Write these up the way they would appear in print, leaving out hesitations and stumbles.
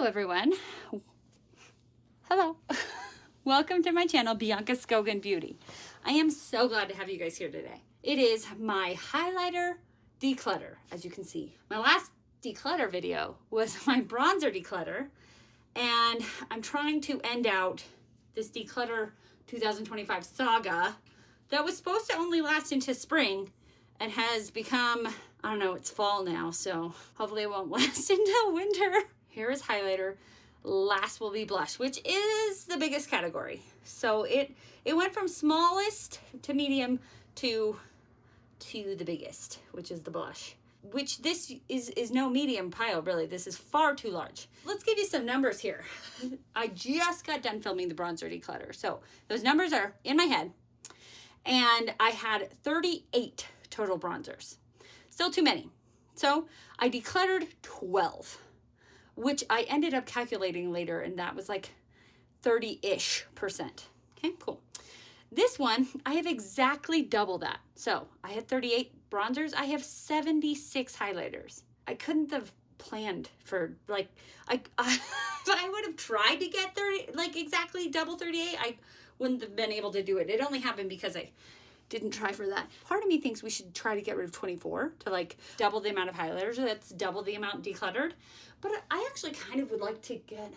Hello everyone. Hello. Welcome to my channel, BIANCASKOGENBEAUTY. I am so glad to have you guys here today. It is my highlighter declutter, as you can see. My last declutter video was my bronzer declutter, and I'm trying to end out this declutter 2025 saga that was supposed to only last into spring and has become, I don't know, it's fall now, so hopefully it won't last until winter. Here is highlighter. Last will be blush, which is the biggest category. So it went from smallest to medium to the biggest, which is the blush. Which this is no medium pile, really. This is far too large. Let's give you some numbers here. I just got done filming the bronzer declutter, so those numbers are in my head. And I had 38 total bronzers. Still too many. So I decluttered 12. Which I ended up calculating later, and that was like 30-ish%. Okay, cool. This one, I have exactly double that. So I had 38 bronzers. I have 76 highlighters. I couldn't have planned for, like, I would have tried to get 30, like exactly double 38. I wouldn't have been able to do it. It only happened because I didn't try for that. Part of me thinks we should try to get rid of 24 to like double the amount of highlighters. That's double the amount decluttered. But I actually kind of would like to get,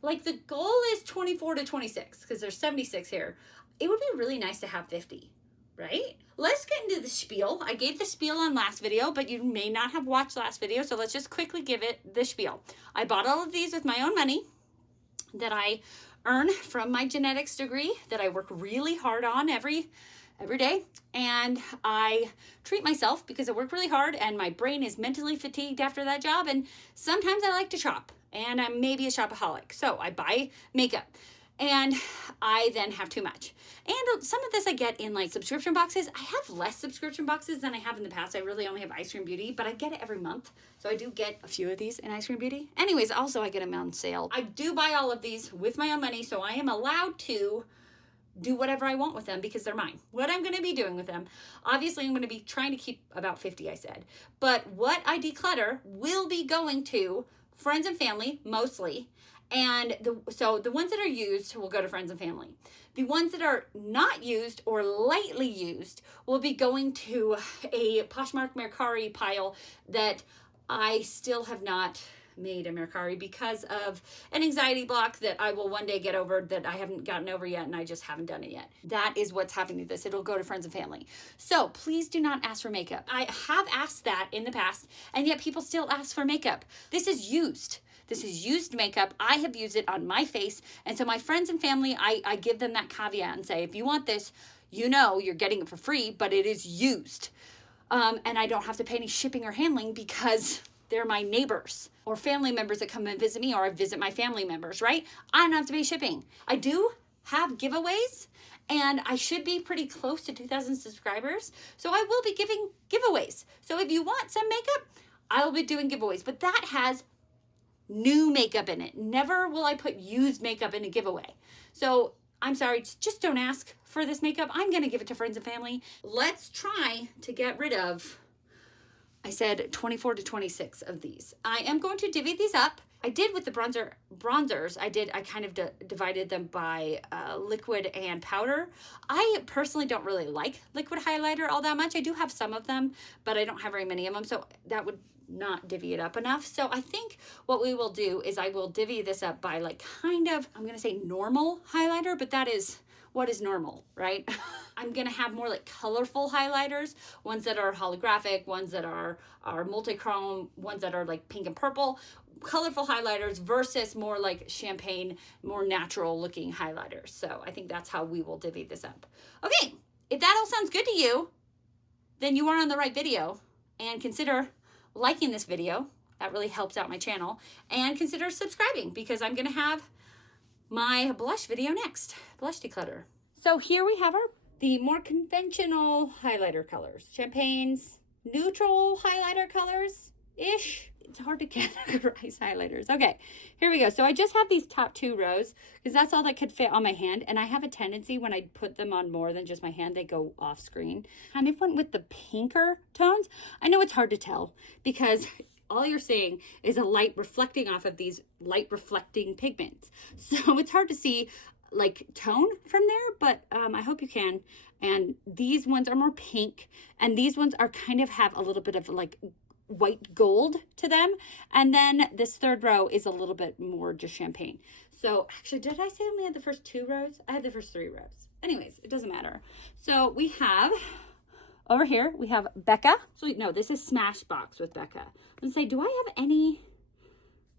like, the goal is 24 to 26 because there's 76 here. It would be really nice to have 50, right? Let's get into the spiel. I gave the spiel on last video, but you may not have watched last video, so let's just quickly give it the spiel. I bought all of these with my own money that I earn from my genetics degree that I work really hard on every day, and I treat myself because I work really hard and my brain is mentally fatigued after that job, and sometimes I like to shop, and I'm maybe a shopaholic, so I buy makeup and I then have too much. And some of this I get in like subscription boxes. I have less subscription boxes than I have in the past. I really only have Ice Cream Beauty, but I get it every month, so I do get a few of these in Ice Cream Beauty. Anyways, also I get them on sale. I do buy all of these with my own money, so I am allowed to do whatever I want with them because they're mine. What I'm going to be doing with them, obviously I'm going to be trying to keep about 50, I said. But what I will be going to friends and family, mostly. And so the ones that are used will go to friends and family. The ones that are not used or lightly used will be going to a Poshmark Mercari pile that I still have not made a Mercari because of an anxiety block that I will one day get over that I haven't gotten over yet, and I just haven't done it yet. That is what's happening to this. It'll go to friends and family. So please do not ask for makeup. I have asked that in the past, and yet people still ask for makeup. This is used. This is used makeup. I have used it on my face, and so my friends and family, I give them that caveat and say, if you want this, you know you're getting it for free, but it is used. And I don't have to pay any shipping or handling because they're my neighbors or family members that come and visit me, or I visit my family members, right? I don't have to pay shipping. I do have giveaways, and I should be pretty close to 2,000 subscribers. So I will be giving giveaways. So if you want some makeup, I will be doing giveaways, but that has new makeup in it. Never will I put used makeup in a giveaway. So I'm sorry, just don't ask for this makeup. I'm gonna give it to friends and family. Let's try to get rid of, I said 24 to 26 of these. I am going to divvy these up. I did with the bronzers. I kind of divided them by liquid and powder. I personally don't really like liquid highlighter all that much. I do have some of them, but I don't have very many of them, so that would not divvy it up enough. So I think what we will do is I will divvy this up by like kind of, I'm gonna say normal highlighter, but that is, what is normal, right? I'm gonna have more like colorful highlighters, ones that are holographic, ones that are multi-chrome, ones that are like pink and purple, colorful highlighters versus more like champagne, more natural looking highlighters. So I think that's how we will divvy this up. Okay, if that all sounds good to you, then you are on the right video, and consider liking this video. That really helps out my channel, and consider subscribing because I'm gonna have my blush video next, blush declutter. So here we have the more conventional highlighter colors, champagnes, neutral highlighter colors-ish. It's hard to categorize highlighters. Okay, here we go. So I just have these top two rows because that's all that could fit on my hand. And I have a tendency when I put them on more than just my hand, they go off screen. Kind of went with the pinker tones. I know it's hard to tell because all you're seeing is a light reflecting off of these light reflecting pigments. So it's hard to see like tone from there, but I hope you can. And these ones are more pink, and these ones are kind of have a little bit of like white gold to them. And then this third row is a little bit more just champagne. So actually, did I say I only had the first 2 rows? I had the first 3 rows. Anyways, it doesn't matter. So we have over here, we have Becca. So no, this is Smashbox with Becca. Let's say, do I have any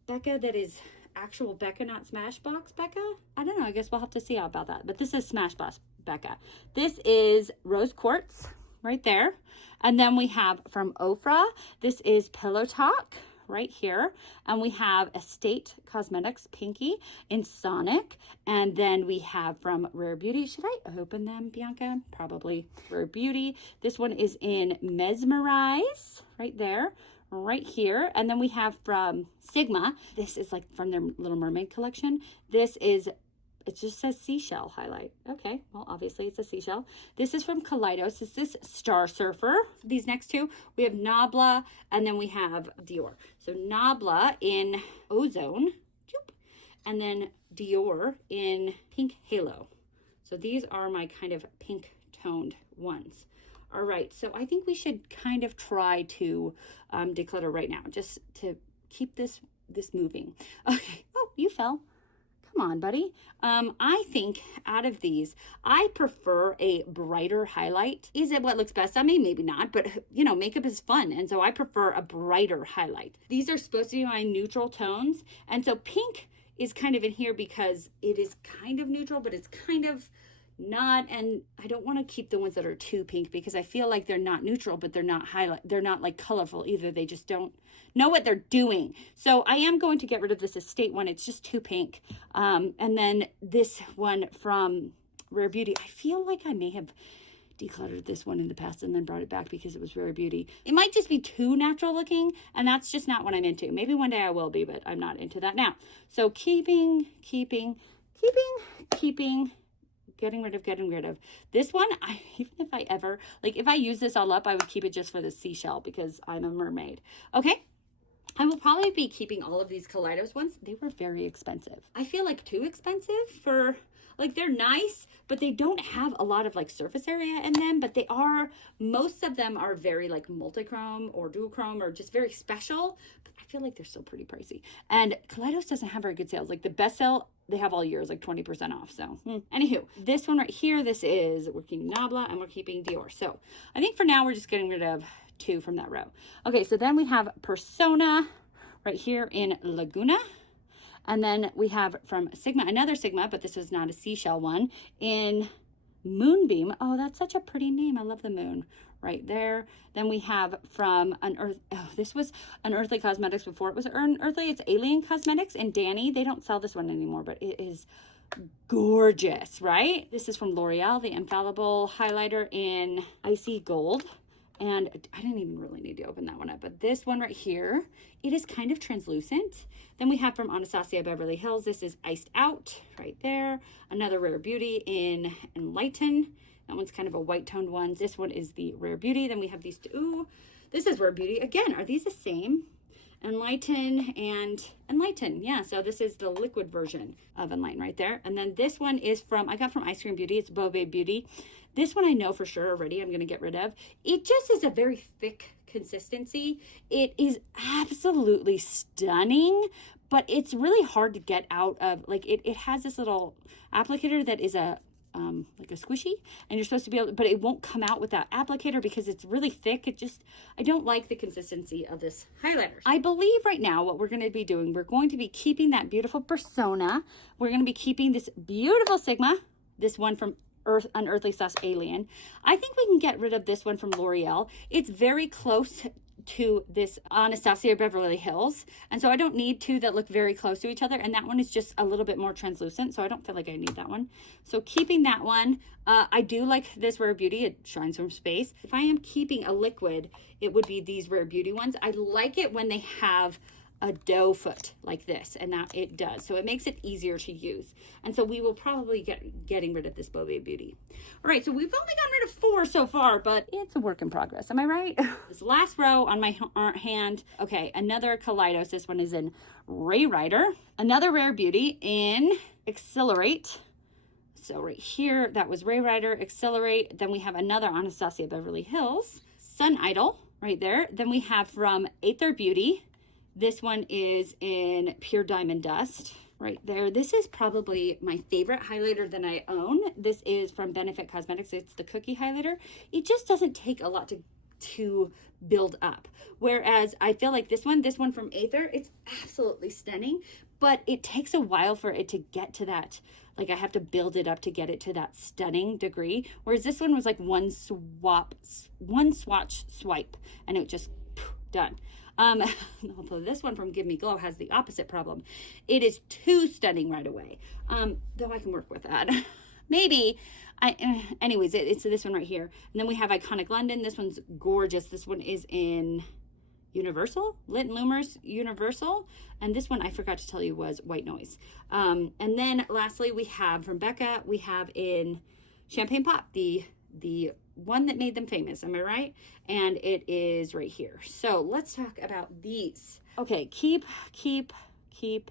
Becca that is actual Becca, not Smashbox Becca? I don't know. I guess we'll have to see about that. But this is Smashbox Becca. This is Rose Quartz right there. And then we have from Ofra, this is Pillow Talk right here. And we have Estate Cosmetics Pinky in Sonic. And then we have from Rare Beauty. Should I open them, Bianca? Probably. Rare Beauty. This one is in Mesmerize right there. Right here. And then we have from Sigma, this is like from their Little Mermaid collection. This is, it just says seashell highlight. Okay, well obviously it's a seashell. This is from Kaleidos. This is Star Surfer. These next 2, we have Nabla, and then we have Dior. So Nabla in Ozone, and then Dior in Pink Halo. So these are my kind of pink toned ones. All right, so I think we should kind of try to declutter right now, just to keep this moving. Okay. Oh, you fell. Come on, buddy. I think out of these, I prefer a brighter highlight. Is it what looks best on me? Maybe not, but you know, makeup is fun, and so I prefer a brighter highlight. These are supposed to be my neutral tones, and so pink is kind of in here because it is kind of neutral, but it's kind of not, and I don't want to keep the ones that are too pink because I feel like they're not neutral, but they're not highlight, they're not like colorful either. They just don't know what they're doing. So I am going to get rid of this Estate one. It's just too pink. And then this one from Rare Beauty, I feel like I may have decluttered this one in the past and then brought it back because it was Rare Beauty. It might just be too natural looking, and that's just not what I'm into. Maybe one day I will be, but I'm not into that now. So keeping, getting rid of this one. Even if I ever, like if I use this all up, I would keep it just for the seashell because I'm a mermaid. Okay. I will probably be keeping all of these Kaleidos ones. They were very expensive. I feel like too expensive for, like, they're nice, but they don't have a lot of like surface area in them, but they are, most of them are very like multi-chrome or duochrome or just very special, but I feel like they're still pretty pricey. And Kaleidos doesn't have very good sales. Like the best sale they have all year is like 20% off. So anywho, this one right here, this is, we're keeping Nabla and we're keeping Dior. So I think for now we're just getting rid of 2 from that row. Okay, so then we have Persona right here in Laguna. And then we have from Sigma, another Sigma, but this is not a seashell one, in Moonbeam. Oh, that's such a pretty name. I love the moon right there. Then we have from this was Unearthly Cosmetics before it was Unearthly. It's Alien Cosmetics and Danny. They don't sell this one anymore, but it is gorgeous, right? This is from L'Oreal, the Infallible Highlighter in Icy Gold. And I didn't even really need to open that one up, but this one right here, it is kind of translucent. Then we have from Anastasia Beverly Hills, this is Iced Out right there. Another Rare Beauty in Enlighten. That one's kind of a white toned one. This one is the Rare Beauty. Then we have these 2. Ooh, this is Rare Beauty. Again, are these the same? Enlighten and Enlighten. Yeah, so this is the liquid version of Enlighten right there. And then this one is I got from Ice Cream Beauty. It's Bobe Beauty. This one I know for sure already I'm going to get rid of. It just is a very thick consistency. It is absolutely stunning, but it's really hard to get out of, like it has this little applicator that is like a squishy, and you're supposed to be able to, but it won't come out with that applicator because it's really thick. I don't like the consistency of this highlighter. I believe right now what we're going to be doing, we're going to be keeping that beautiful Persona. We're going to be keeping this beautiful Sigma, this one from Unearthly / Alien. I think we can get rid of this one from L'Oreal. It's very close to this Anastasia Beverly Hills, and so I don't need 2 that look very close to each other, and that one is just a little bit more translucent, so I don't feel like I need that one. So keeping that one. I do like this Rare Beauty. It shines from space. If I am keeping a liquid, it would be these Rare Beauty ones. I like it when they have a doe foot like this, and now it does. So it makes it easier to use. And so we will probably getting rid of this Bow Beauty. All right, so we've only gotten rid of 4 so far, but it's a work in progress. Am I right? This last row on my hand. Okay, another Kaleidos. This one is in Ray Ryder. Another Rare Beauty in Accelerate. So right here, that was Ray Ryder, Accelerate. Then we have another Anastasia Beverly Hills, Sun Idol, right there. Then we have from Aether Beauty. This one is in Pure Diamond Dust, right there. This is probably my favorite highlighter that I own. This is from Benefit Cosmetics. It's the Cookie Highlighter. It just doesn't take a lot to build up. Whereas I feel like this one from Aether, it's absolutely stunning, but it takes a while for it to get to that. Like I have to build it up to get it to that stunning degree. Whereas this one was like one swatch swipe, and it just done. Although this one from Give Me Glow has the opposite problem. It is too stunning right away. Though I can work with that. Maybe. Anyways, it's this one right here. And then we have Iconic London. This one's gorgeous. This one is in Universal, Lit and Lumers Universal. And this one I forgot to tell you was White Noise. And then lastly, we have from Becca, we have in Champagne Pop, the one that made them famous, am I right? And it is right here. So let's talk about these. Okay, keep.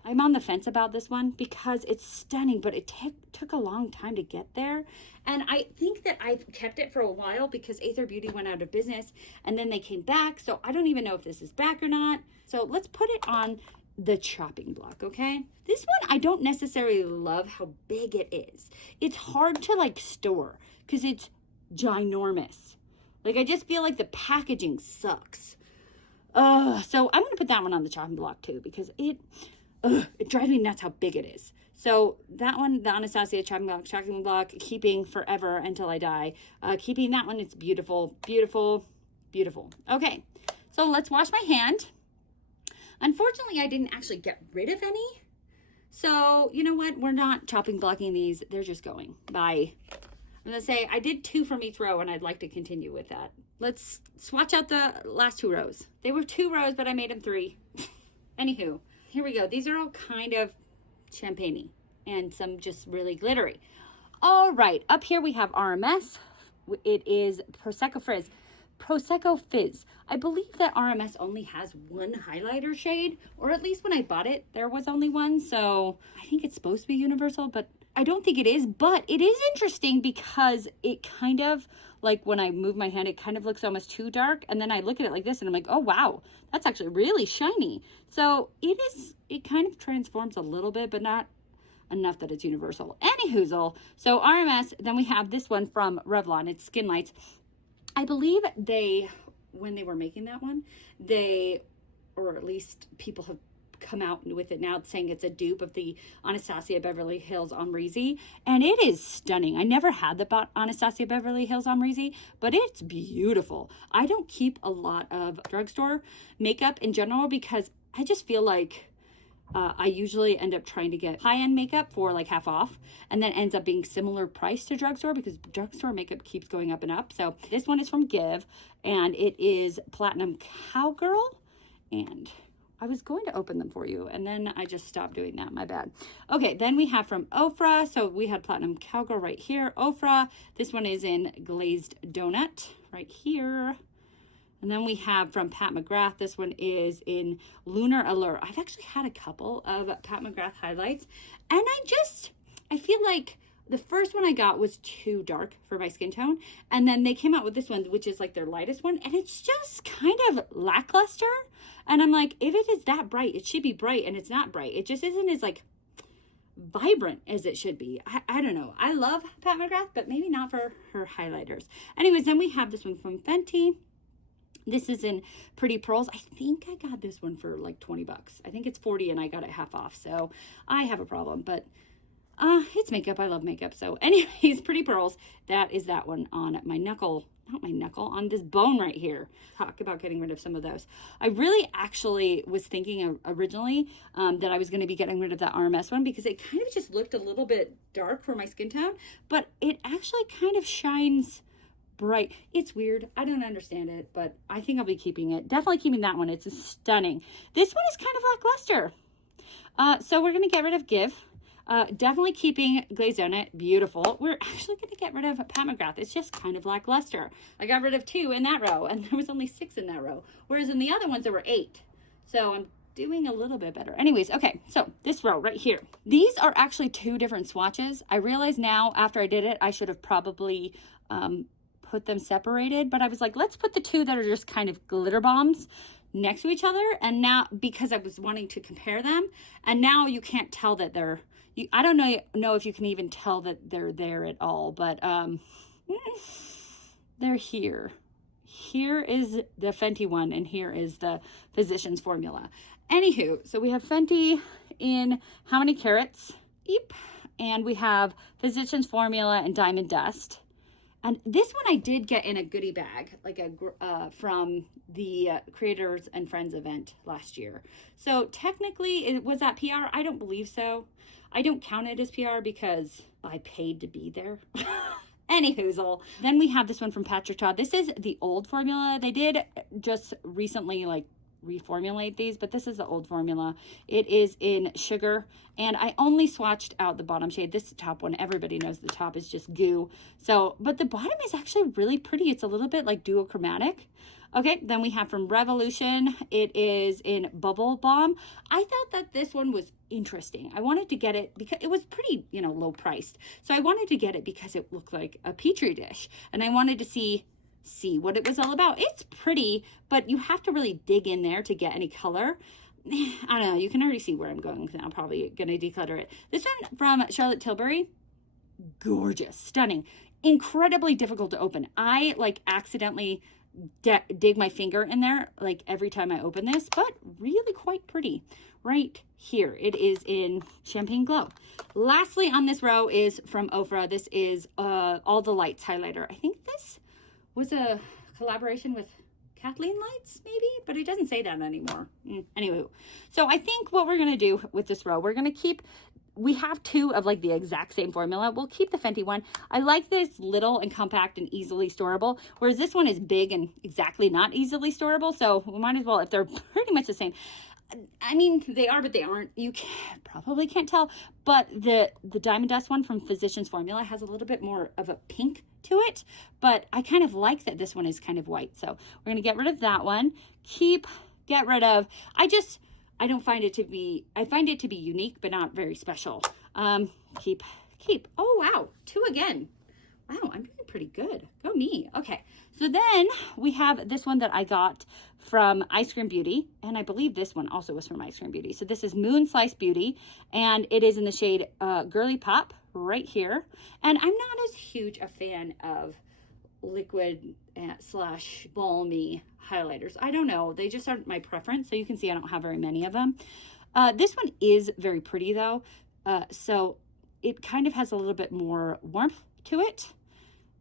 I'm on the fence about this one because it's stunning, but it took a long time to get there. And I think that I've kept it for a while because Aether Beauty went out of business and then they came back. So I don't even know if this is back or not. So let's put it on the chopping block, okay? This one, I don't necessarily love how big it is. It's hard to like store because it's ginormous. Like I just feel like the packaging sucks. So I'm gonna put that one on the chopping block too because it drives me nuts how big it is. So that one, the Anastasia chopping block, keeping forever until I die. Keeping that one, it's beautiful, beautiful, beautiful. Okay, so let's wash my hand. Unfortunately, I didn't actually get rid of any. So you know what? We're not chopping blocking these. They're just going. Bye. I'm gonna say I did 2 from each row and I'd like to continue with that. Let's swatch out the last 2 rows. They were 2 rows, but I made them 3. Anywho, here we go. These are all kind of champagne-y and some just really glittery. All right, up here we have RMS. It is Prosecco Fizz. I believe that RMS only has 1 highlighter shade, or at least when I bought it, there was only 1. So I think it's supposed to be universal, but I don't think it is. But it is interesting because it kind of, like when I move my hand, it kind of looks almost too dark. And then I look at it like this and I'm like, oh, wow, that's actually really shiny. So it kind of transforms a little bit, but not enough that it's universal. Anyhoozle. So RMS, then we have this one from Revlon. It's Skin Lights. I believe when they were making that one, or at least people have come out with it now saying it's a dupe of the Anastasia Beverly Hills Amrezy, and it is stunning. I never had the Anastasia Beverly Hills Amrezy, but it's beautiful. I don't keep a lot of drugstore makeup in general because I just feel like I usually end up trying to get high-end makeup for like half off, and then ends up being similar price to drugstore because drugstore makeup keeps going up and up. So this one is from Give, and it is Platinum Cowgirl, and I was going to open them for you, and then I just stopped doing that. My bad. Okay, then we have from Ofra. So we had Platinum Cowgirl right here. Ofra. This one is in Glazed Donut right here. And then we have from Pat McGrath. This one is in Lunar Allure. I've actually had a couple of Pat McGrath highlights, and I feel like the first one I got was too dark for my skin tone. And then they came out with this one, which is like their lightest one. And it's just kind of lackluster. And I'm like, if it is that bright, it should be bright, and it's not bright. It just isn't as like vibrant as it should be. I don't know. I love Pat McGrath, but maybe not for her highlighters. Anyways, then we have this one from Fenty. This is in Pretty Pearls. I think I got this one for like 20 bucks. I think it's 40 and I got it half off. So I have a problem, but it's makeup. I love makeup. So anyways, Pretty Pearls. That is that one on my knuckle. Not my knuckle, on this bone right here. Talk about getting rid of some of those. I really actually was thinking originally that I was going to be getting rid of that RMS one because it kind of just looked a little bit dark for my skin tone, but it actually kind of shines bright. It's weird. I don't understand it, but I think I'll be keeping it. Definitely keeping that one. It's stunning. This one is kind of lackluster. So we're going to get rid of Give. Definitely keeping Glazed Donut. Beautiful. We're actually going to get rid of Pat McGrath. It's just kind of lackluster. I got rid of 2 in that row, and there was only 6 in that row. Whereas in the other ones, there were 8. So I'm doing a little bit better. Anyways, okay, so this row right here. These are actually 2 different swatches. I realize now, after I did it, I should have probably put them separated, but I was like, let's put the 2 that are just kind of glitter bombs next to each other. And now, because I was wanting to compare them, and now you can't tell that they're, I don't know if you can even tell that they're there at all, but they're here. Here is the Fenty one, and here is the Physicians Formula. Anywho, so we have Fenty in How Many Carats? Eep. And we have Physicians Formula and Diamond Dust. And this one I did get in a goodie bag, like from the Creators and Friends event last year. So technically, it was that PR? I don't believe so. I don't count it as PR because I paid to be there. Anyhoozle. Then we have this one from Patrick Todd. This is the old formula. They did just recently like reformulate these, but this is the old formula. It is in Sugar, and I only swatched out the bottom shade. This top one, everybody knows the top is just goo. So, but the bottom is actually really pretty. It's a little bit like duochromatic. Okay, then we have from Revolution. It is in Bubble Bomb. I thought that this one was interesting. I wanted to get it because it was pretty, low priced. So I wanted to get it because it looked like a petri dish, and I wanted to see what it was all about. It's pretty, but you have to really dig in there to get any color. I don't know. You can already see where I'm going with it. I'm probably going to declutter it. This one from Charlotte Tilbury, gorgeous, stunning, incredibly difficult to open. I accidentally dig my finger in there like every time I open this, but really quite pretty. Right here, it is in Champagne Glow. Lastly on this row is from Ofra. This is All the Lights highlighter. I think this was a collaboration with Kathleen Lights, maybe, but it doesn't say that anymore. Anyway, so I think what we're going to do with this row, we're going to keep, we have 2 of like the exact same formula. We'll keep the Fenty one. I like this little and compact and easily storable, whereas this one is big and exactly not easily storable. So we might as well, if they're pretty much the same. I mean, they are, but they aren't. You probably can't tell, but the Diamond Dust one from Physicians Formula has a little bit more of a pink to it, but I kind of like that this one is kind of white. So we're going to get rid of that one. Get rid of, I don't find it to be, I find it to be unique, but not very special. Keep. Oh, wow. 2 again. Wow, I'm doing pretty good. Go me. Okay. So then we have this one that I got from Ice Cream Beauty, and I believe this one also was from Ice Cream Beauty. So this is Moon Slice Beauty, and it is in the shade Girly Pop right here. And I'm not as huge a fan of liquid / balmy highlighters. I don't know. They just aren't my preference. So you can see I don't have very many of them. This one is very pretty though. So it kind of has a little bit more warmth to it.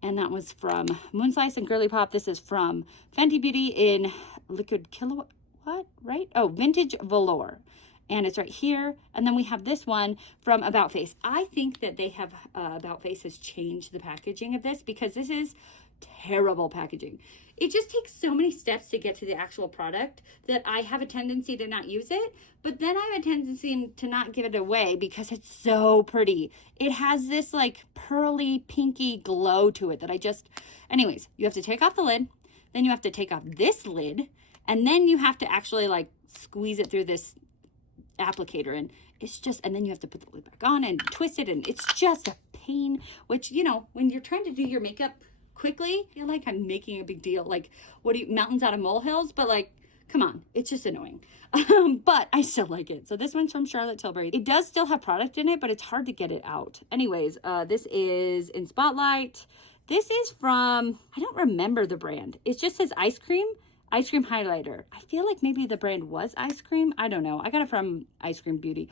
And that was from Moon Slice and Girly Pop. This is from Fenty Beauty in Liquid Kilowatt, right? Oh, Vintage Velour. And it's right here. And then we have this one from About Face. I think that they have, About Face has changed the packaging of this because this is terrible packaging. It just takes so many steps to get to the actual product that I have a tendency to not use it, but then I have a tendency to not give it away because it's so pretty. It has this like pearly, pinky glow to it that anyways, you have to take off the lid, then you have to take off this lid, and then you have to actually like squeeze it through this applicator, and it's just, and then you have to put the lid back on and twist it, and it's just a pain, which, when you're trying to do your makeup quickly, I feel like I'm making a big deal, like mountains out of molehills, but like, come on, it's just annoying. But I still like it. So this one's from Charlotte Tilbury. It does still have product in it, but it's hard to get it out. Anyways, this is in Spotlight. This is from, I don't remember the brand. It just says Ice Cream highlighter. I feel like maybe the brand was Ice Cream. I don't know. I got it from Ice Cream Beauty.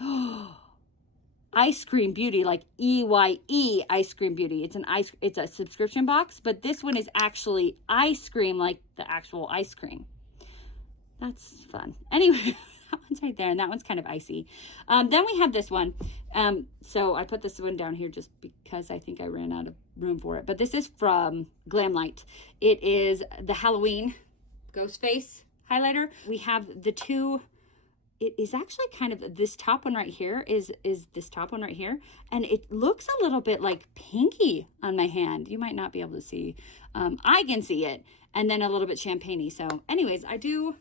Ice Cream Beauty, like EYE Ice Cream Beauty. It's a subscription box, but this one is actually ice cream, like the actual ice cream. That's fun. Anyway, that one's right there, and that one's kind of icy. Then we have this one. So I put this one down here just because I think I ran out of room for it. But this is from Glamlight. It is the Halloween Ghost Face highlighter. We have the two. It is actually kind of, this top one right here is this top one right here. And it looks a little bit like pinky on my hand. You might not be able to see. I can see it. And then a little bit champagne-y. So anyways, I do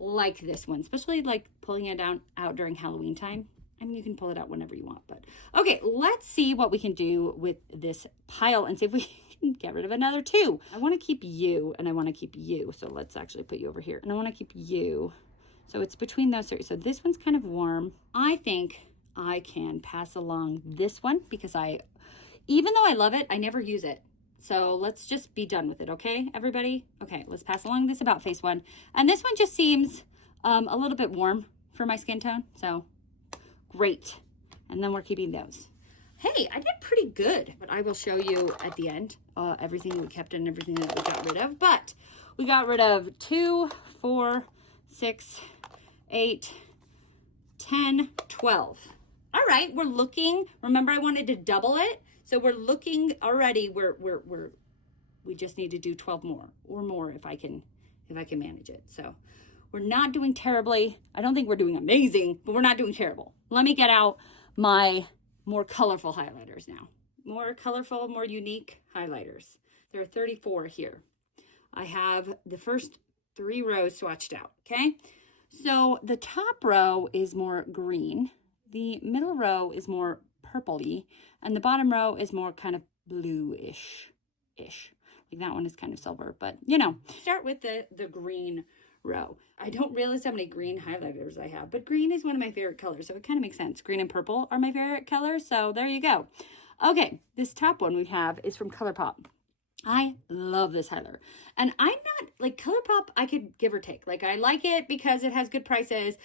like this one, especially like pulling it out during Halloween time. I mean, you can pull it out whenever you want, but okay, let's see what we can do with this pile and see if we can get rid of another two. I want to keep you and I want to keep you. So let's actually put you over here and I want to keep you. So it's between those three. So this one's kind of warm. I think I can pass along this one because even though I love it, I never use it. So let's just be done with it, okay, everybody? Okay, let's pass along this About Face one. And this one just seems a little bit warm for my skin tone. So great. And then we're keeping those. Hey, I did pretty good, but I will show you at the end everything we kept and everything that we got rid of. But we got rid of 2, 4, 6, 8, 10, 12. All right, we're looking. Remember, I wanted to double it. So we're looking already. We just need to do 12 more or more if I can manage it. So we're not doing terribly. I don't think we're doing amazing, but we're not doing terrible. Let me get out my more colorful highlighters now. More colorful, more unique highlighters. There are 34 here. I have the first 3 rows swatched out, okay? So the top row is more green. The middle row is more purpley, and the bottom row is more kind of bluish. Like that one is kind of silver, but you know. Start with the green row. I don't realize how many green highlighters I have, but green is one of my favorite colors, so it kind of makes sense. Green and purple are my favorite colors, so there you go. Okay, this top one we have is from ColourPop. I love this highlighter. And I'm not, like, ColourPop, I could give or take. Like, I like it because it has good prices,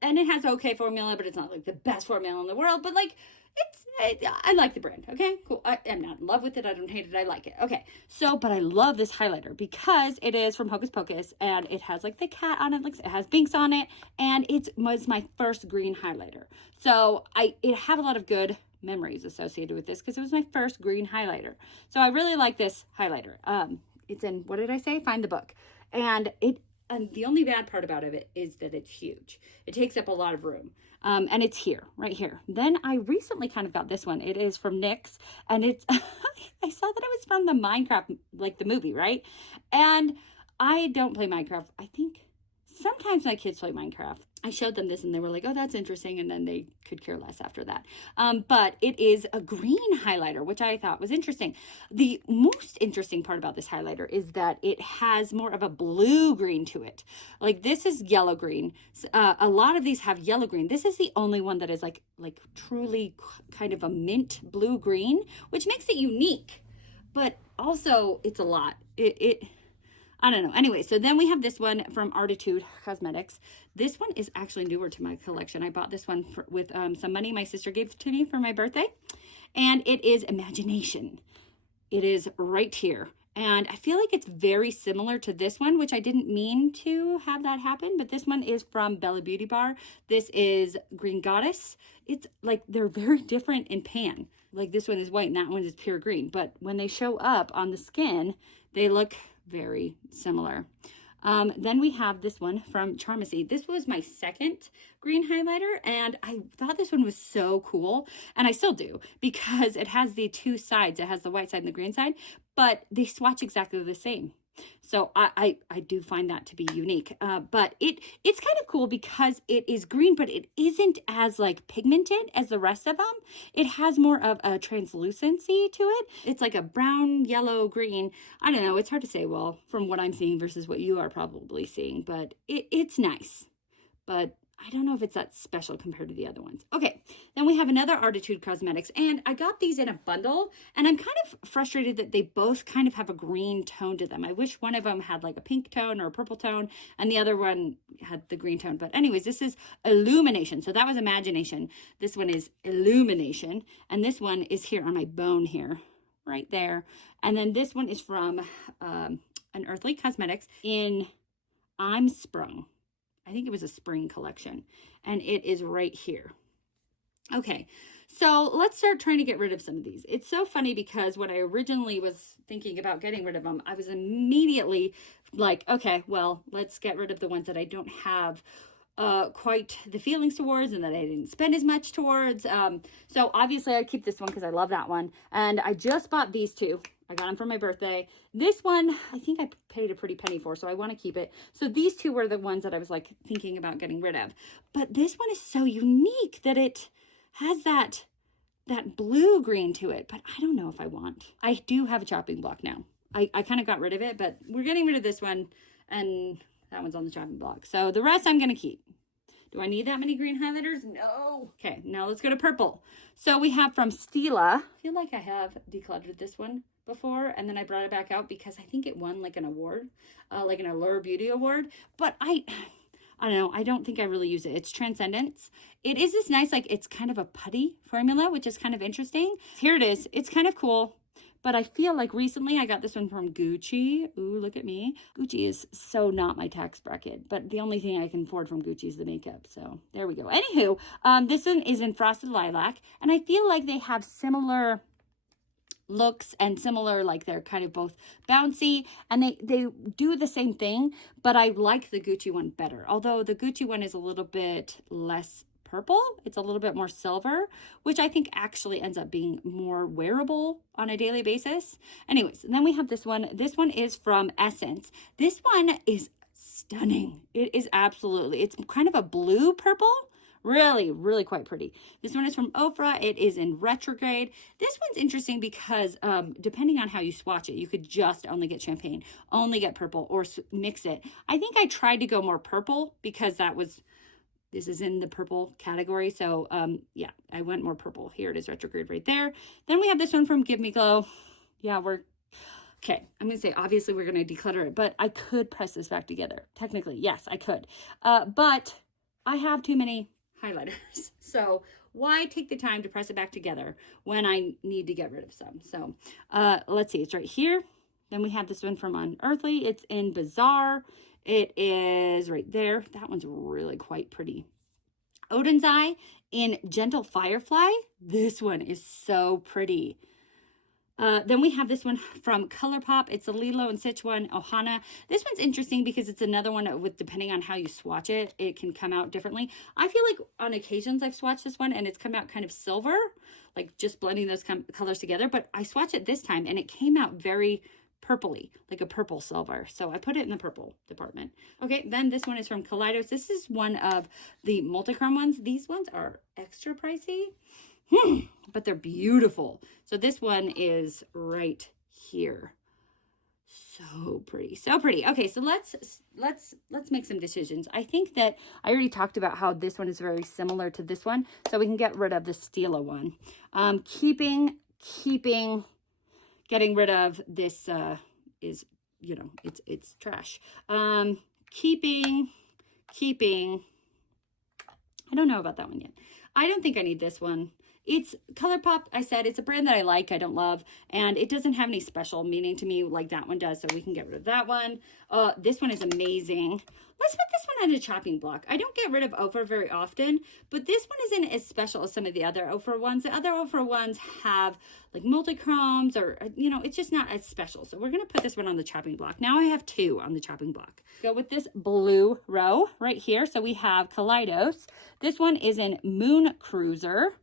and it has okay formula, but it's not, like, the best formula in the world. But, like, I like the brand, okay? Cool. I'm not in love with it. I don't hate it. I like it. Okay. So, but I love this highlighter because it is from Hocus Pocus, and it has, like, the cat on it. Like, it has Binks on it, and it was my first green highlighter. So, it had a lot of good memories associated with this because it was my first green highlighter. So I really like this highlighter. It's in, what did I say? Find the Book. And the only bad part about it is that it's huge. It takes up a lot of room. And it's here, right here. Then I recently kind of got this one. It is from NYX, and it's, I saw that it was from the Minecraft, like the movie, right? And I don't play Minecraft. I think sometimes my kids play Minecraft. I showed them this and they were like, oh, that's interesting. And then they could care less after that. But it is a green highlighter, which I thought was interesting. The most interesting part about this highlighter is that it has more of a blue green to it. Like this is yellow green. A lot of these have yellow green. This is the only one that is like truly kind of a mint blue green, which makes it unique. But also it's a lot. I don't know. Anyway, so then we have this one from Artitude Cosmetics. This one is actually newer to my collection. I bought this one with some money my sister gave to me for my birthday. And it is Imagination. It is right here. And I feel like it's very similar to this one, which I didn't mean to have that happen. But this one is from Bella Beauty Bar. This is Green Goddess. It's like they're very different in pan. Like this one is white and that one is pure green. But when they show up on the skin, they look very similar. Then we have this one from Charmacy. This was my second green highlighter, and I thought this one was so cool, and I still do, because it has the two sides. It has the white side and the green side, but they swatch exactly the same. So I do find that to be unique. But it's kind of cool because it is green, but it isn't as like pigmented as the rest of them. It has more of a translucency to it. It's like a brown, yellow, green. I don't know. It's hard to say, well, from what I'm seeing versus what you are probably seeing, but it's nice. But I don't know if it's that special compared to the other ones. Okay, then we have another Artitude Cosmetics, and I got these in a bundle, and I'm kind of frustrated that they both kind of have a green tone to them. I wish one of them had like a pink tone or a purple tone, and the other one had the green tone. But anyways, this is Illumination. So that was Imagination. This one is Illumination, and this one is here on my bone here, right there. And then this one is from Unearthly Cosmetics in I'm Sprung. I think it was a spring collection, and it is right here. Okay, So let's start trying to get rid of some of these. It's so funny because when I originally was thinking about getting rid of them, I was immediately like, okay, well, let's get rid of the ones that I don't have quite the feelings towards and that I didn't spend as much towards. So obviously I keep this one because I love that one. And I just bought these two. I got them for my birthday. This one, I think I paid a pretty penny for, so I want to keep it. So these two were the ones that I was like thinking about getting rid of. But this one is so unique that it has that blue green to it, but I don't know if I want. I do have a chopping block now. I kind of got rid of it, but we're getting rid of this one, and that one's on the chopping block. So the rest I'm going to keep. Do I need that many green highlighters? No. Okay, now let's go to purple. So we have from Stila. I feel like I have decluttered this one before, and then I brought it back out because I think it won like an award, like an Allure Beauty Award. But I don't know. I don't think I really use it. It's Transcendence. It is this nice, like, it's kind of a putty formula, which is kind of interesting. Here it is. It's kind of cool. But I feel like recently I got this one from Gucci. Ooh, look at me. Gucci is so not my tax bracket. But the only thing I can afford from Gucci is the makeup. So there we go. Anywho, this one is in Frosted Lilac. And I feel like they have similar looks and similar, like they're kind of both bouncy and they do the same thing, but I like the Gucci one better. Although the Gucci one is a little bit less purple, it's a little bit more silver, which I think actually ends up being more wearable on a daily basis. Anyways, and then we have this one. This one is from Essence. This one is stunning. It is absolutely, it's kind of a blue purple. Really, really quite pretty. This one is from Ofra. It is in Retrograde. This one's interesting because depending on how you swatch it, you could just only get champagne, only get purple, or mix it. I think I tried to go more purple because this is in the purple category. So yeah, I went more purple. Here it is, Retrograde right there. Then we have this one from Give Me Glow. Yeah, okay, I'm going to say, obviously we're going to declutter it, but I could press this back together. Technically, yes, I could. But I have too many highlighters. So why take the time to press it back together when I need to get rid of some? So let's see, it's right here. Then we have this one from Unearthly. It's in Bazaar. It is right there. That one's really quite pretty. Odin's Eye in Gentle Firefly. This one is so pretty. Then we have this one from ColourPop. It's a Lilo and Stitch one, Ohana. This one's interesting because it's another one with, depending on how you swatch it, it can come out differently. I feel like on occasions I've swatched this one and it's come out kind of silver, like just blending those colors together. But I swatched it this time and it came out very purpley, like a purple silver. So I put it in the purple department. Okay, then this one is from Kaleidos. This is one of the multichrome ones. These ones are extra pricey. But they're beautiful. So this one is right here. So pretty, so pretty. Okay, so let's make some decisions. I think that I already talked about how this one is very similar to this one, so we can get rid of the Stila one. Getting rid of this is, you know, it's trash. Keeping. I don't know about that one yet. I don't think I need this one. It's ColourPop. I said it's a brand that I like, I don't love, and it doesn't have any special meaning to me like that one does, so we can get rid of that one. This one is amazing. Let's put this one on a chopping block. I don't get rid of Ofra very often, but this one isn't as special as some of the other Ofra ones. The other Ofra ones have like multi-chromes or, you know, it's just not as special. So we're going to put this one on the chopping block. Now I have two on the chopping block. Go with this blue row right here. So we have Kaleidos. This one is in Moon Cruiser.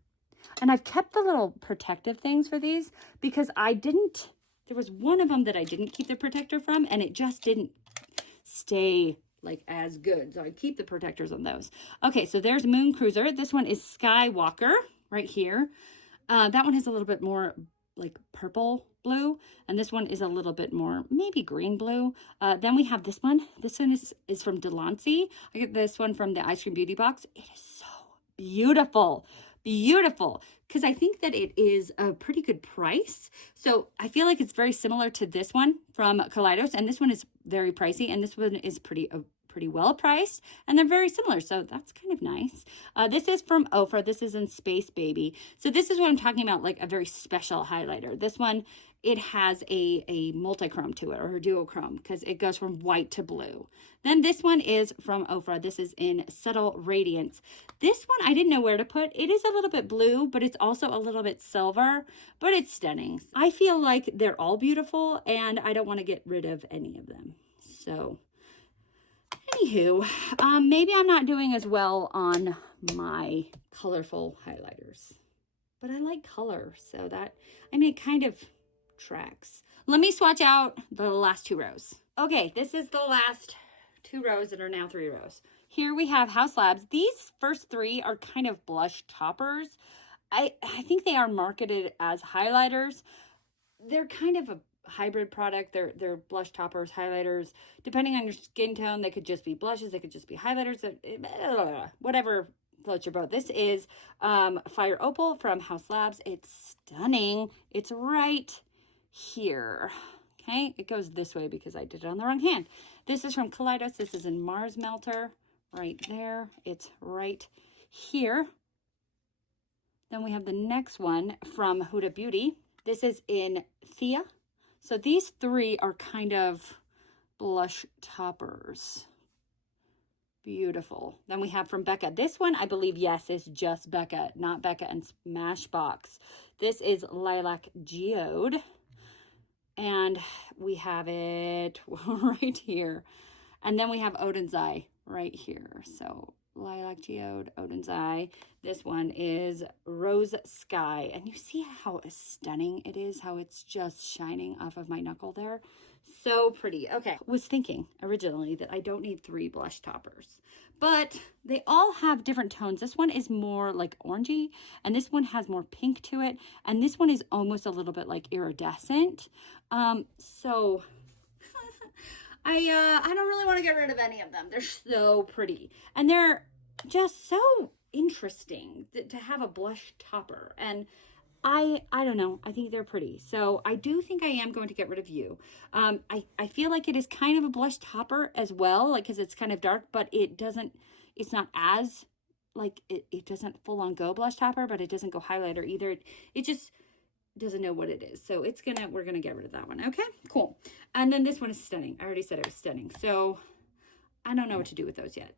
And I've kept the little protective things for these because there was one of them that I didn't keep the protector from and it just didn't stay like as good. So I keep the protectors on those. Okay, so there's Moon Cruiser. This one is Skywalker right here. That one has a little bit more like purple blue, and this one is a little bit more maybe green blue. Then we have this one. This one is from Delancey. I get this one from the Ice Cream Beauty box. It is so beautiful. Beautiful, because I think that it is a pretty good price. So I feel like it's very similar to this one from Kaleidos, and this one is very pricey, and this one is pretty well priced, and they're very similar, so that's kind of nice. This is from Ofra. This is in Space Baby. So this is what I'm talking about, like a very special highlighter. This one it has a multi-chrome to it, or a duochrome, because it goes from white to blue. Then this one is from Ofra. This is in Subtle Radiance. This one I didn't know where to put. It is a little bit blue, but it's also a little bit silver, but it's stunning. I feel like they're all beautiful, and I don't want to get rid of any of them. So anywho, maybe I'm not doing as well on my colorful highlighters, but I like color, so that, I mean, it kind of tracks. Let me swatch out the last 2 rows. Okay, this is the last 2 rows that are now 3 rows. Here we have Haus Labs. These first 3 are kind of blush toppers. I think they are marketed as highlighters. They're kind of a hybrid product. They're blush toppers, highlighters. Depending on your skin tone, they could just be blushes, they could just be highlighters, whatever floats your boat. This is Fire Opal from Haus Labs. It's stunning. It's right here. Okay, it goes this way because I did it on the wrong hand. This is from Kaleidos. This is in Mars Melter, right there. It's right here. Then we have the next one from Huda Beauty. This is in Thea. So these 3 are kind of blush toppers. Beautiful. Then we have from Becca. This one, I believe, yes, is just Becca, not Becca and Smashbox. This is Lilac Geode. And we have it right here. And then we have Odin's Eye right here. So Lilac Geode, Odin's Eye. This one is Rose Sky. And you see how stunning it is, how it's just shining off of my knuckle there. So pretty. Okay, was thinking originally that I don't need 3 blush toppers, but they all have different tones. This one is more like orangey, and this one has more pink to it, and this one is almost a little bit like iridescent. So I don't really want to get rid of any of them. They're so pretty, and they're just so interesting to have a blush topper. And I don't know. I think they're pretty. So I do think I am going to get rid of you. I feel like it is kind of a blush topper as well, like, because it's kind of dark, but it's not as, like, it doesn't full on go blush topper, but it doesn't go highlighter either. It just doesn't know what it is. So we're going to get rid of that one. Okay, cool. And then this one is stunning. I already said it was stunning. So I don't know what to do with those yet.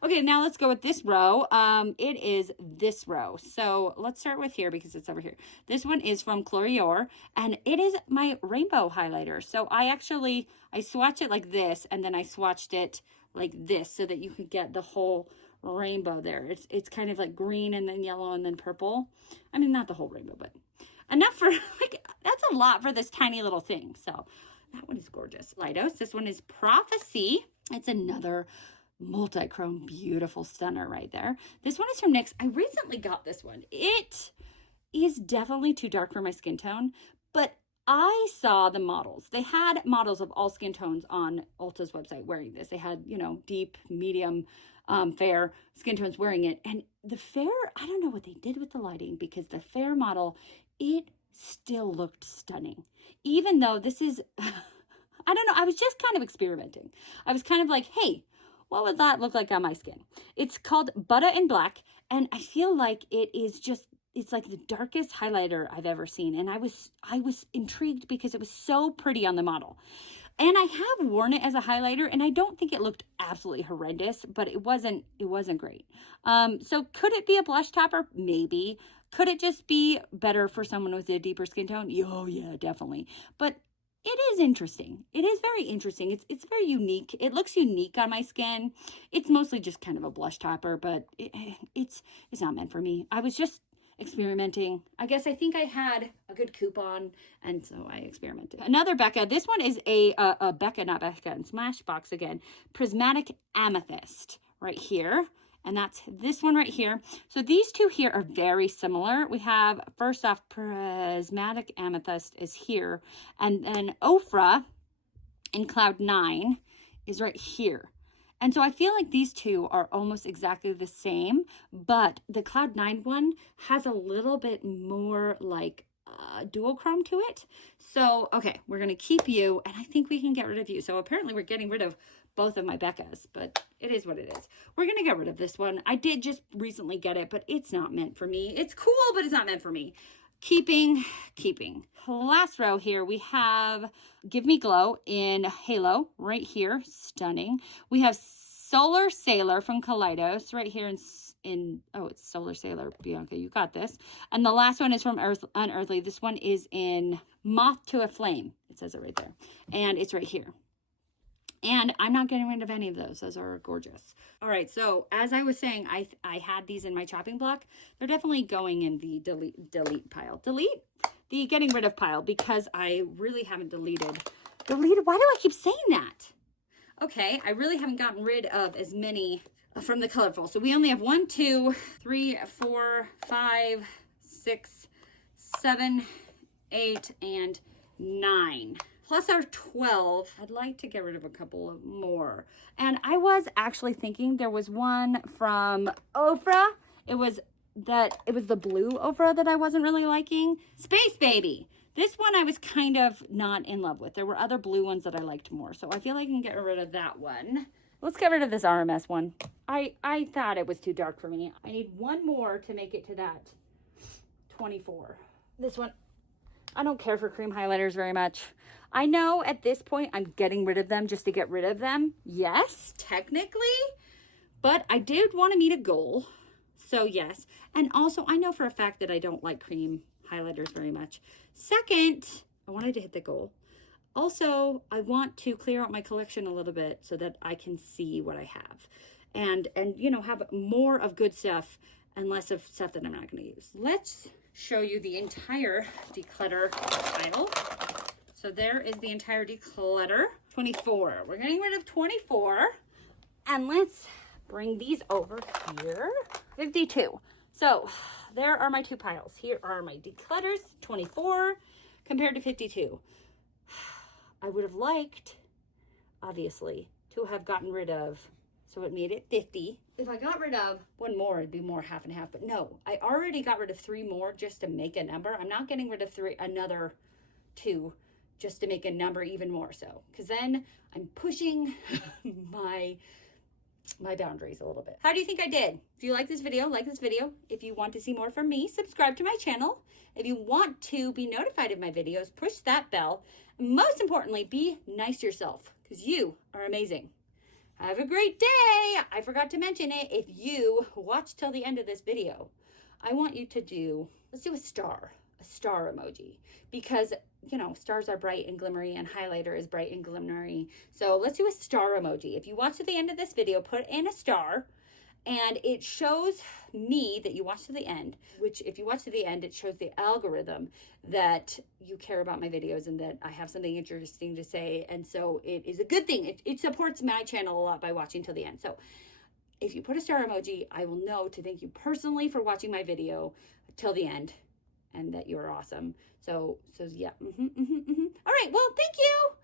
Okay, now let's go with this row. It is this row. So let's start with here because it's over here. This one is from Clorior, and it is my rainbow highlighter. So I swatched it like this, and then I swatched it like this so that you could get the whole rainbow there. It's kind of like green and then yellow and then purple. I mean, not the whole rainbow, but enough for, like, that's a lot for this tiny little thing. So that one is gorgeous. Lightos. This one is Prophecy. It's another multi-chrome, beautiful stunner right there. This one is from NYX. I recently got this one. It is definitely too dark for my skin tone, but I saw the models. They had models of all skin tones on Ulta's website wearing this. They had, deep, medium, fair skin tones wearing it. And the fair, I don't know what they did with the lighting, because the fair model, it still looked stunning. Even though this is, I don't know, I was just kind of experimenting. I was kind of like, hey, what would that look like on my skin? It's called Butter in Black, and I feel like it's like the darkest highlighter I've ever seen. And I was intrigued because it was so pretty on the model. And I have worn it as a highlighter, and I don't think it looked absolutely horrendous, but it wasn't great. So could it be a blush topper? Maybe. Could it just be better for someone with a deeper skin tone? Oh yeah, definitely. But it is interesting. It is very interesting. It's very unique. It looks unique on my skin. It's mostly just kind of a blush topper, but it's not meant for me. I was just experimenting. I guess I think I had a good coupon, and so I experimented. Another Becca. This one is a Becca, not Becca, and Smashbox again. Prismatic Amethyst right here. And that's this one right here. So these two here are very similar. We have, first off, Prismatic Amethyst is here. And then Ofra in Cloud 9 is right here. And so I feel like these two are almost exactly the same, but the Cloud 9 one has a little bit more like duochrome to it. So, okay, we're going to keep you, and I think we can get rid of you. So apparently we're getting rid of both of my Beccas, but it is what it is. We're going to get rid of this one. I did just recently get it, but it's not meant for me. It's cool, but it's not meant for me. keeping. Last row here, we have Give Me Glow in Halo right here. Stunning. We have Solar Sailor from Kaleidos right here oh, it's Solar Sailor, Bianca, you got this. And the last one is from Unearthly. This one is in Moth to a Flame. It says it right there. And it's right here. And I'm not getting rid of any of those. Those are gorgeous. All right, so as I was saying, I had these in my chopping block. They're definitely going in the delete pile. Delete? The getting rid of pile, because I really haven't deleted. Why do I keep saying that? Okay, I really haven't gotten rid of as many from the colorful. So we only have 1, 2, 3, 4, 5, 6, 7, 8, and 9. Plus our 12. I'd like to get rid of a couple of more. And I was actually thinking there was one from Ofra. It was the blue Ofra that I wasn't really liking. Space Baby. This one I was kind of not in love with. There were other blue ones that I liked more. So I feel like I can get rid of that one. Let's get rid of this RMS one. I thought it was too dark for me. I need one more to make it to that 24. This one, I don't care for cream highlighters very much. I know at this point I'm getting rid of them just to get rid of them. Yes, technically. But I did want to meet a goal. So yes. And also I know for a fact that I don't like cream highlighters very much. Second, I wanted to hit the goal. Also, I want to clear out my collection a little bit so that I can see what I have. And you know, have more of good stuff and less of stuff that I'm not going to use. Let's show you the entire declutter pile. So there is the entire declutter. 24. We're getting rid of 24. And let's bring these over here. 52. So there are my two piles. Here are my declutters, 24 compared to 52. I would have liked, obviously, to have gotten rid of, so it made it 50. If I got rid of one more, it'd be more half and half. But no, I already got rid of 3 more just to make a number. I'm not getting rid of another 2 just to make a number even more so. Because then I'm pushing my boundaries a little bit. How do you think I did? If you like this video, like this video. If you want to see more from me, subscribe to my channel. If you want to be notified of my videos, push that bell. Most importantly, be nice to yourself because you are amazing. Have a great day. I forgot to mention it. If you watch till the end of this video, I want you to let's do a star emoji, because you know, stars are bright and glimmery and highlighter is bright and glimmery. So let's do a star emoji. If you watch to the end of this video, put in a star, and it shows me that you watched to the end, which if you watch to the end, it shows the algorithm that you care about my videos and that I have something interesting to say. And so it is a good thing. It supports my channel a lot by watching till the end. So if you put a star emoji, I will know to thank you personally for watching my video till the end and that you're awesome. So yeah. All right. Well, thank you.